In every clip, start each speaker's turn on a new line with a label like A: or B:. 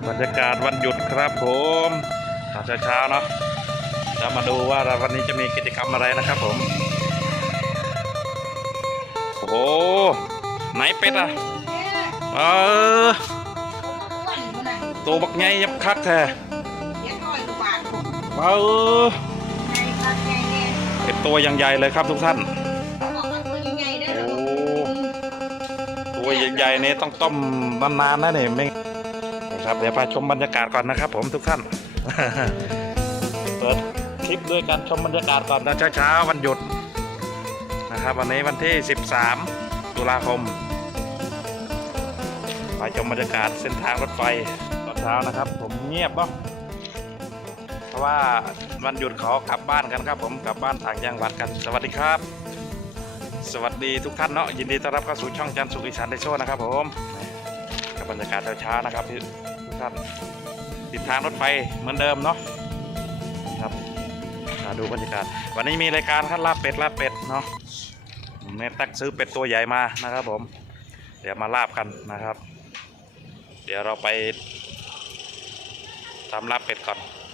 A: บรรยากาศวันหยุดครับผมตอนเช้าเนาะจะมาดูว่าวันนี้จะมีกิจกรรมอะไรนะครับผมโอ้โหไหนเป็ดอ่ะตัวบักไงยับคักแท้เป็นตัวอย่างใหญ่เลยครับทุกท่านโอ้ตัวใหญ่ๆนี่ต้องต้มนานๆนะเนี่ยไม่ครับเดี๋ยวพาชมบรรยากาศก่อนนะครับผมทุกท่านเปิดคลิปด้วยการชมบรรยากาศก่อนตอนเช้าวันหยุดนะครับวันนี้วันที่13 ตุลาคมไปชมบรรยากาศเส้นทางรถไฟตอนเช้านะครับผมเงียบเนาะเพราะว่าวันหยุดเขากลับบ้านกันครับผมกลับบ้านต่างจังหวัดกันสวัสดีครับสวัสดีทุกท่านเนาะยินดีต้อนรับเข้าสู่ช่องจันทร์สุขอีสานไดโชนะครับผมกับบรรยากาศเช้านะครับทุกท่านติดทางรถไฟเหมือนเดิมเนาะครับมาดูบรรยากาศวันนี้มีรายการครับลาบเป็ดเนาะเนตักซื้อเป็ดตัวใหญ่มานะครับผมเดี๋ยวมาลาบกันนะครับเดี๋ยวเราไปทำลาบเป็ดก่อน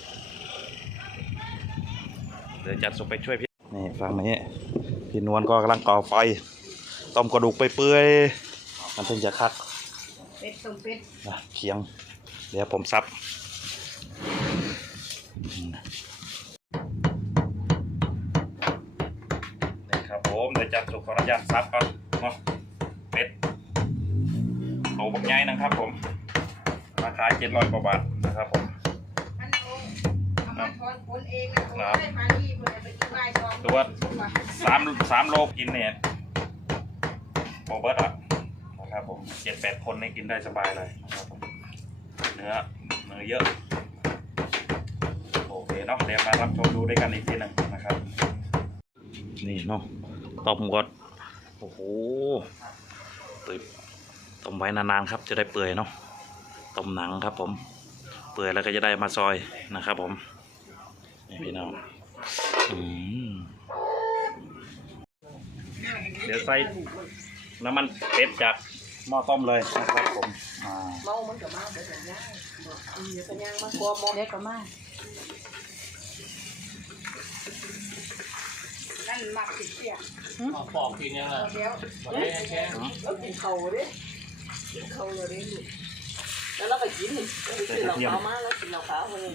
A: เดี๋ยวจัดสุกไปช่วยพี่นี่ฟังนี้พี่นวลก็กำลังก่อไฟต้มกระดูกไปเปื่อยมันถึงจะคักเป็ดต้มเป็ดเคียงเดี๋ยวผมซับนี่ครับผมเดี๋ยวจัดสุกขออนุญาตซับก่อนเนาะเป็ดโตบักใหญ่นะครับผมราคา700 กว่าบาทนะครับผมตัว3 โลกินเนี่ยโบเบิร์ตอ่ะนะครับผม7-8 คนนี่กินได้สบายเลยนะครับผมเนื้อเยอะโอเคเนาะเดี๋ยวมารับชมดูด้วยกันอีกทีหนึ่งนะครับนี่เนาะต้มก่อนโอ้โหต้มไว้นานๆครับจะได้เปื่อยเนาะต้มหนังครับผมเปื่อยแล้วก็จะได้มาซอยนะครับผมนี่พี่น้องเดี๋ยวใส่น้ำมันเป็ดจากหม้อต้มเลยนะครับผม
B: เมามันกับมาเดี๋ยวย่างเดี๋ยวย่างมาบัวโมเด็กกับมานั่นหมักติดเสีย
C: ปอกกินยังไง
B: เดี๋ยวแล้วกินเขาดิกินเขาเลยดิแล้วเราไปกินเราขาวมาแล้วกินเราขาวเลย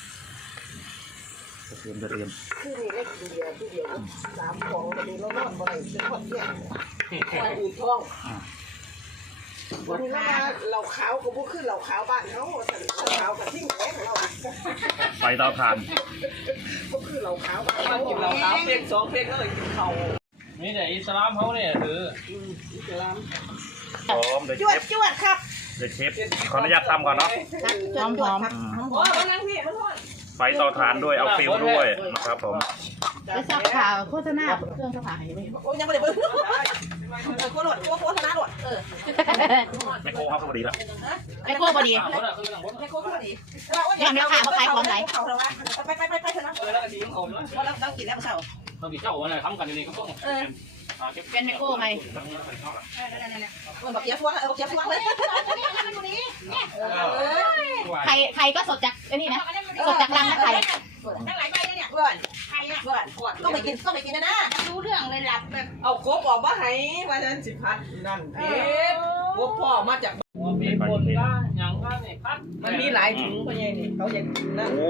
A: เตรียม
B: คือมีเล็กเดียว3 ของมาดูแล้วนอนบ่ได้เป็นคนเนี่ยคอยอู่ท้องวันนี้เราขาวก็บ่ขึ้นเราขาวบ้านเขาขาวกับทิ้งแข็งเรา
A: ไฟเตาถ่าน
B: ก็คือเราขาวบ้านเขากินเราขาวเพียง2 เพียงแล้วกินเขา
C: มีแต่อิสลามเขาเนี่ยคือ
B: อิสลาม
A: จวด
B: ครับ
A: เดี๋ยวเชฟขออนุญาตทำก่อนเนาะ
B: หอมมานั่งพี่มาทอด
A: ไฟเตาถ่านด้วยเอาฟิวด้วยนะครับผม
D: ไปสักข่าวโฆษณาเครื่องสักข่าวยังไม่
B: โอ้ยยังไม่ได้เบิ่งโฆษณาหลด
A: ไม่โค้งครับพอดีแล้ว
D: ไม่โค้งพอดี
B: ไม่โค้งพอดี
D: อย่างเดียวค่ะมาขายของไหน
B: ไปเถอะนะ
C: แล้วก็ดีของผม
B: เราต้องกินแล้วเช้า
C: ต้องกินเจ้าอะไรทำกันนี่ก็ต้อง
D: เป็นไมโค้งไง
B: แบบเจี๊ยบฟัวเจี๊ยบฟัวเลย
D: ใครก็สดจากนี่นะสดจากรังนะใคร
B: ทั้งหลายใบเนี่ยเพื่อนใครเพื่อนต้องไปกินนะ
D: รู้เรื่องเลยหลับแบบ
B: เอาโคบออกมาให้มาจน10,000นั่นเอ๊ะพวกพ่อมาจาก
C: มีคนก็ยังก็เนี่ยพัด
B: มันมีหลายถุงพ่อใหญ่นี่เขาอยากกินนะ
A: โอ้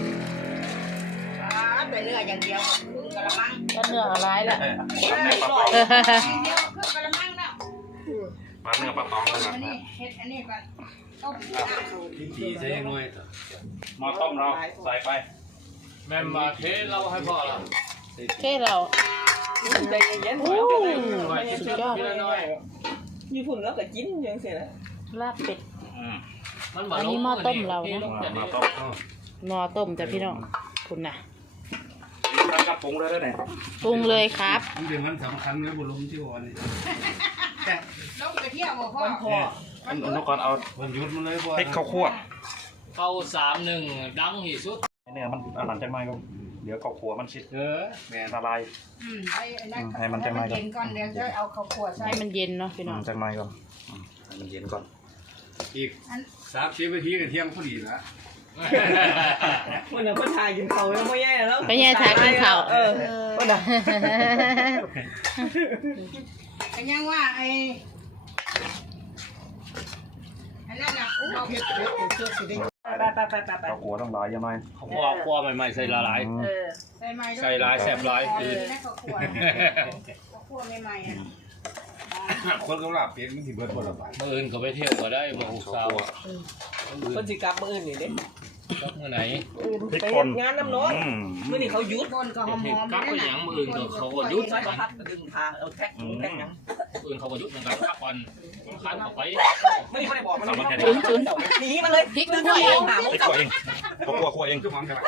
B: ไปเนื้ออย่างเดียวกระมัง
D: ก็เนื้ออะไรล่ะ
B: เดียวกระมังแล้ว
A: ปลาเนื้อปลาตองเลยนะ
B: อันนี้ก่อนต้ม
C: ทีใช่ยังไง
A: หม้อต้มเราใส่ไป
C: แม่มาเทเราให้พ่อเรา
D: เทเรา
B: ใจเย็นๆ
D: สุดยอด
B: ญี่ปุ่นแล้วก็กินยังเสียนะ
D: ลาบเป็ดอันนี้หม้อต้มเรานะหม้อต้มจ้ะพี่น้องคุณนะ
A: ปรุงเลยได้ไหน
D: ปรุงเลยครับ
C: เดี๋ยวมันสำคัญนะบุรุษที่วันนี้
B: น้องไปเที่ยวพ่อ
A: น้องก่อนเอา
C: วันยุดมันเลยพ่อ
A: พริกข้าวคั่ว
C: เข้า3-1ดังที่สุด
A: เนี่ยมันหลังจากไม่ก็เดี๋ยวข้าวคั่วมันชิดแม่ละลายให้มันจะไม่ก่อน
B: เย็นก่อนเดี๋ยวจะเอาข้าวคั่วใส่
D: ให้มันเย็นเนาะพี่น้อง
A: จะไม่ก่อนให้มันเย็นก่อน
E: อีก30 นาทีก็เที่ยงพอดีนะ
B: วันนั้นคนถ่ายกินเขายังไม่แย่แล้ว
D: ไปแย่ถ่ายกินข้าว
B: วันนั้นก็ยังว่าไอ้นั่นน่ะเราเผ็ดเชื่อสิได้ไป
A: เราหัวต้องลายยังไง
C: คั่วใหม่ๆใส่ละลาย
B: ใส่ไม้
C: ใส่ลายแซ่บลายคือ
B: แม่ก็คั่วคั่วใหม่ๆอ่ะ
E: คนกำลังเป็ดมันสิเบิดบ่ละบาท
C: มื้ออื่นก็ไปเที่ยวก็ได้มื้ออุตสาห
B: คนสิกลับมื้ออื่นนี่เด้
C: ครับมื้อไหน
B: อื่นไปงานน้ำน้อยมื้อนี้เขาหยุดคนก็หอม
C: กลับไปหยังมื้ออื่นก็เขาก็หยุด
B: ใส่พัดดึงพาเอาแท็กหยัง
C: มื้ออื่นเขาก็หยุดเหมือนกันพักวันคันเข้าไป
B: ไม่ได้บอกมัน
D: จุน
B: หนีมันเลย
D: พริกมันคั่วเอง
A: ไอ้ขัวเองขัวเอง
E: คือหอมจัง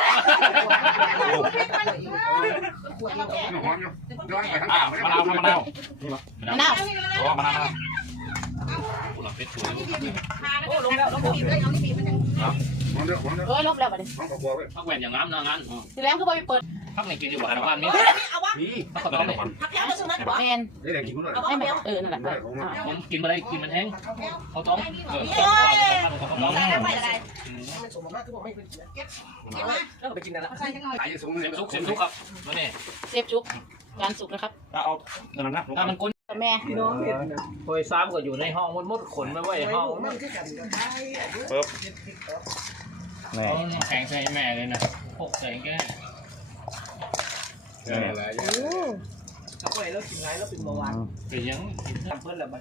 E: หอมอยู่ย้อนไปทาง
A: อ่ะ
E: กลาง
A: มะนาวมะนาว
D: มะนาว
A: อ๋อมะนาว
C: ผู้หลักเป็ดสวย
B: โอ้ลงแล้วลงแล้วเอานี่บีบมัน
E: หอมเด้อหอมเด้อ
D: เอ้ยลบแล้วบัดนี้
E: หอมกว่าไว้
C: พักแหวนอย่างน้ำนะงั้น
D: ทีแรกคือบ่ไปเปิด
C: พักนี่กินอยู่บ้านบ้านนี้
B: เอาวะ
E: นี่
C: พักก็ต้อง
B: พักยาวมาสุนัขบ่
D: แมน
E: ได้แรงกินบ่ได้
D: ให้แบบนั่นแหละ
C: ผมกินมาได้กินมันแห้งเขาต้องเขาต้อง
B: มันสมมากคือบอกไม่เป็นเก็บมาแล้วไปกินนั่นละใส่จังหน่อย
E: ตายสม
C: เสียบซุกครับมาเนี่ย
D: เซฟจุกการสุกนะครับ
A: เอานั่นนะ
C: ถ้ามันก้น
D: แม่
B: พี่น้องเห็นนะ
C: โอยซ้ำก็อยู่ในห้องมดขนไม่ไหวห้อง
B: มันคือกันกับไทย
A: ปึ๊บนี่
C: แข็งใส่แม่เลยนะพกใส่แก้
E: อะไร
B: เอาไปแล้วกินไรแล้วเป็นเบาหวาน
C: เป็นยังกิน
B: ทำเพิ่นละมัน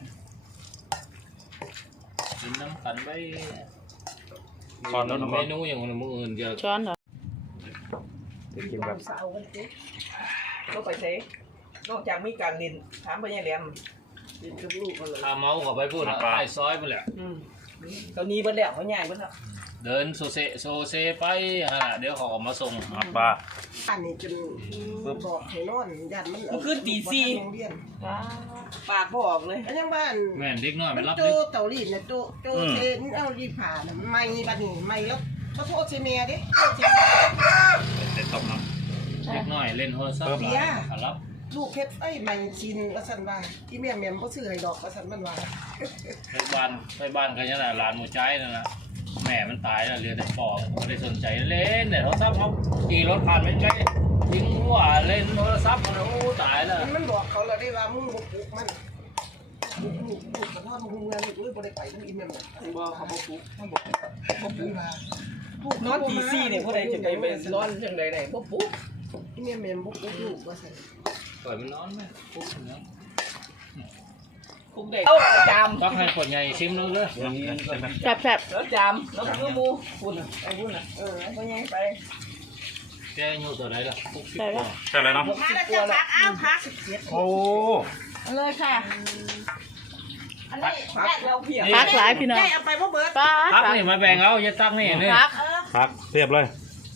C: กินน้ำกันไป
A: ตอนนั้น
C: เมนูอย่างมืออื่นจะ
D: ช้อนเหรอ
A: กินแบบ
B: สาวกันสิก็ไปเทนอกจากมีการดินถามไปยังแหลมดินกับลูกกันเลย
C: ถ้าเมาก็ไปพูดไอ้ซอยไปแหละ
B: เขานี้เบิ้ลแล้วเขาใหญ่เบิ้ลแล้ว
C: เดินโซเซไปเดี๋ยวเขาออกมาส่ง
A: ปลา
B: อันนี้จนบอกให้นอนยันมัน
F: มันคือตีสี่
B: ปากบอกเลยอันยังบ้าน
C: แม่เด็กน้อยมันรับ
B: โจ
C: เด็ก
B: เตาลีดเนี่ยโจเทนเอาดีผ่าน่ะไม่บัดนี้ไม่แล้วเขาโทษเซเมียดิ
A: เด็ดต้มน้
C: เด็กน้อยเล่นโทรศัพท์รับ
B: ลูกเพชรไอ้ไม่ชินว่าสันว่าที่แม่แม่เขาซื้อให้ดอกว่าสันมันว่า
C: ไปบ้านเขาเนี่ยนะหลานหมูใจนั่นนะแม่มันตายแล้วเหลือแต่ปอกไม่ได้สนใจเล่นแต่โทรศัพท์เขาขี่รถผ่านไม่ใกล้ทิ้งหัวเล่นโทรศัพท์มันโอ้ตายแล้ว
B: มันบอกเขาแล้วได้ว่ามึงบุกมันบุกกระท่อมมึงเงินลูกเลยบ่ได้ไปทั้งอินแม่แม่บอกเขาบุกเขาบอกมาน
F: อนตีสี่เนี่ยผู้ใดจะไปนอนยังไงไหนปุ๊บปุ๊บ
B: ที่แม่แม่บุกลูกว่าสัน
C: ปล่อยมันนอนไหมปุ๊บเนาะ
F: ปุ๊บเด็กเอาจาม
C: ต้องให้คนใหญ่ชิมดูเลย
D: แซ่บ
F: แล้วจามแล้วมือมูคุณไอ้คุณน่ะ
B: เขายังไป
C: แกอยู่ตัวไหนล่ะปุ๊บ
D: ๆใส่แล้ว
A: ำใช่เลยเนาะ
B: มาแล้วจะพักอ้าวพัก
A: โอ้
D: เลยค่ะ
B: อันนี้
F: พักเราเพียง
D: พักหลายพี่น้อง
B: ได้เอาไปพ่อเบิร์ด
D: ป้า
C: พักนี่มาแบ่งเอาอย่าตั้งนี่นี่
D: พัก
A: พักเรียบเลย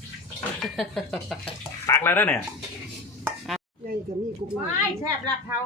A: ตักเลยได้เนี่ย
B: นี่ก็มีกุ๊ก
G: ไม่แซ่บลับเทา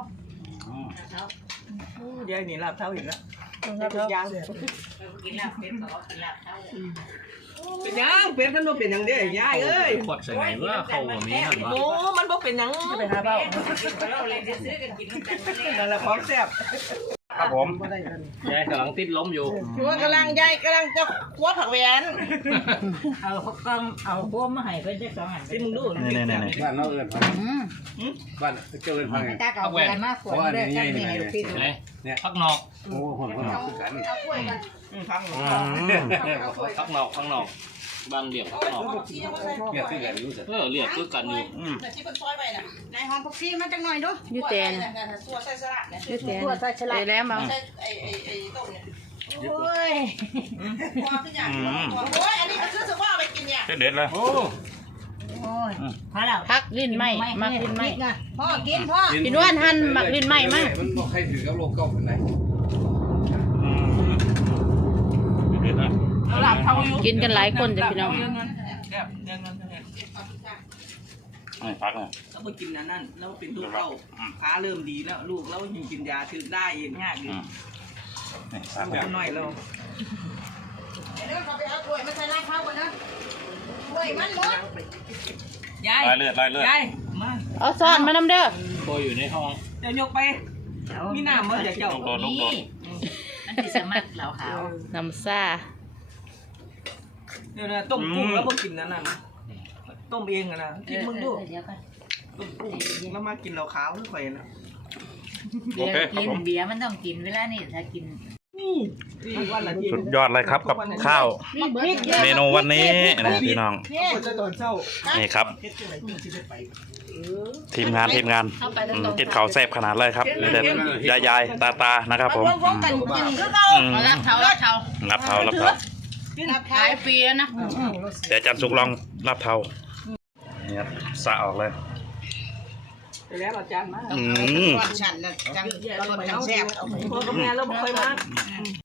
F: เดี๋ยวนี่ลาบเท่าอีกแล้ว
B: ทุกอย่าง
G: กินลาบเป็ดก็กินลาบเทา
F: เป็นยังเป็ดมันบ่เป็นยังเด้ยายเอ้ย
C: ขวดใส่ไหนว่าเขาแบบนี้หันมา
F: โอ้มันบ่เป็นยังไปหาเบ้า
G: เราเลยจะซื้อกันกินกัน
F: นั่นแหละของแซ่บ
A: ครับผม
C: ยายกำลังติดล้มอยู่
B: คือว่ากำลังยายกำลังจะคว้าผักแหวน
G: เอากำเอาพวกมาให้เพื่อนจะสองอัน
F: สิมึงดู
A: นี่
E: บ้านเราเอิ้นบ้านเจ้าเอิ้นพังไง
G: ตาเก่ากันมากขวดเด้อกันนี่ให้ลูกพี่ดู
C: ไหนพักนอก
E: โอ้โหคนคือกัน
B: เอากล้วยกัน
F: ฟัง
C: พักนอกบางเดียวพักนอก
E: เนี่ยคือกันรู้สึก
C: เรียกคือกันอยู่
B: แต่ที่เป็นซอยไปน่ะ
G: ในห้องพักซี่มาจังหน่อยดู
D: ยูแตน
B: ตัวใส่สลัดเนี่ย
D: ยูแตน
G: ตัวใส่ฉลา
D: ไป
G: ด
D: แล้วมา
B: ใส่ไอ้ต้มเนี่ย
G: โอ้ย
B: พอขึ้นอย่างโอ้ยอันนี้เขาซื้อสว่าไปกินเนี่ย
A: เด็ดเลย
C: โอ้
G: โอ้ยพอแล้ว
D: พักลิ้นไหมมักลิ้นไหม
G: พ่อกินพ่อ
D: พี่นวลหั่นมักลิ้นไหมมาก
E: มันบอกให้ถือกับโลกเก่าเป็นไร
A: เด็ดนะ
F: ลาบเท่าอยู่
D: กินกันหลายคนจ้ะพี่น้อง
F: แซ่บเดี๋ยวนั้น
A: พักเลย
F: เราไปกินนั่นแล้วเป็นลูกเต้าขาเริ่มดีแล้วลูกเรายังกินยาถึงได้เองยากอยู่
A: นี่พัก
F: ทำน้อยเรา
G: เดี๋ยวเขาไปเอาถ้วยมาใส่น้ำข้าวก่อนนะถ้วยมันหมด
F: ยาย
A: ลายเลือดลายเลือด
F: ยายมา
D: เอาซ่อนมานำเด้อ
C: ตัวอยู่ในห้อง
F: เดี๋ยวยกไปมีน้ำมาจากเจ้า
A: ลูกโดน
G: นี่มันที่สมัครเหล่าขาว
D: น้ำซ่า
F: เดี๋ยวนะต้มกุ้งแล้วพวกกินนั่นน่ะต้มเองอะนะกินมึงดู
G: เดี๋ยวก่อน
F: ต้มกุ้งแล้วมากินเหล้าขาวทุกคนนะ
A: โอเคครับผม
G: เบียร์มันต้องกินเวลานี่ถ้ากิน
F: วันละกิน
A: สุดยอดเลยครับกับข้าว เมนูวันนี้นะพี่น้อง
F: จะตอนเช้า
A: นี่ครับ ทีมงานกินข้าวแซ่บขนาดเลยครับเด็ดยายตานะครับผม
G: วงกันกินคือเรา
A: อืม
D: รับเท้า
A: รับเท้า
D: ขายฟรีแล้วนะ
A: เดี๋ยวอาจันสุกลองรับเท้าเนี่ยสะออกเลย
F: ไปแล้วอาจารย์มา
A: อืม
G: ฉันน่ะจังรสจังแซ่บ
F: พ่อกับแม่เราไม่ค่อยมา